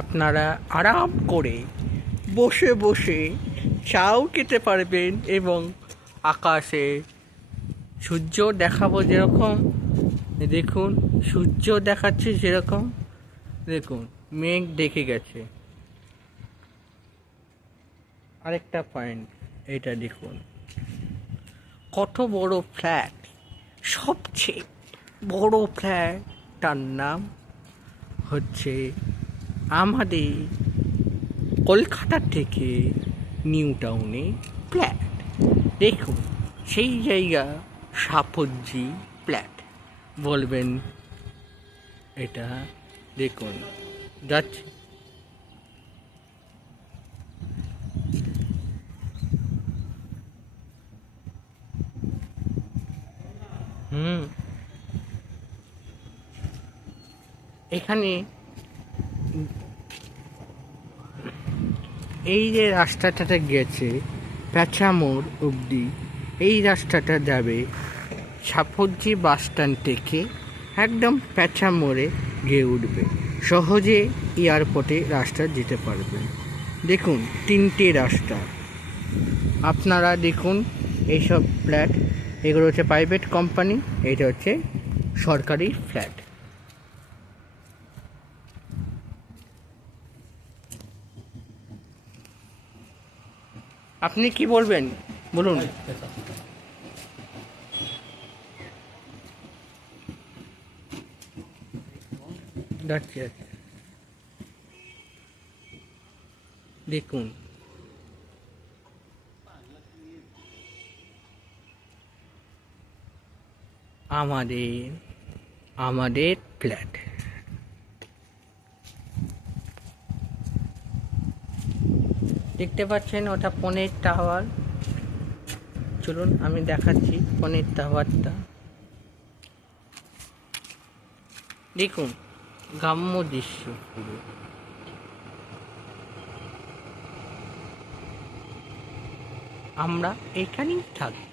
আপনারা আরাম করে বসে বসে চাও খেতে পারবেন এবং আকাশে সূর্য দেখাবো যেরকম, দেখুন সূর্য দেখাচ্ছে যেরকম, দেখুন মেঘ ডেকে গেছে। আরেকটা পয়েন্ট, এটা দেখুন কত বড় ফ্ল্যাট, সবচেয়ে বড় ফ্ল্যাটটার নাম হচ্ছে আমাদের কলকাতা থেকে নিউ টাউনে ফ্ল্যাট। দেখুন সেই জায়গা সাফল্যি ফ্ল্যাট বলবেন এটা। দেখুন যাচ্ছে, এখানে এই যে রাস্তাটা গেছে প্যাঁচামোড় অবধি, এই রাস্তাটা যাবে সাফল্যি বাস স্ট্যান্ড থেকে একদম প্যাঁচামোড়ে গিয়ে উঠবে, সহজে এয়ারপোর্টে রাস্তা যেতে পারবেন। দেখুন তিনটে রাস্তা, আপনারা দেখুন এইসব ফ্ল্যাট, এগুলো হচ্ছে প্রাইভেট কোম্পানি, এটা হচ্ছে সরকারি ফ্ল্যাট। আপনি কি বলবেন বলুন। দেখুন আমাদের ফ্ল্যাট, দেখতে পাচ্ছেন ওটা পনের টাওয়ার। চলুন আমি দেখাচ্ছি পনের টাওয়ারটা। দেখুন গ্রাম্য দৃশ্য পুরো, আমরা এখানেই থাকি।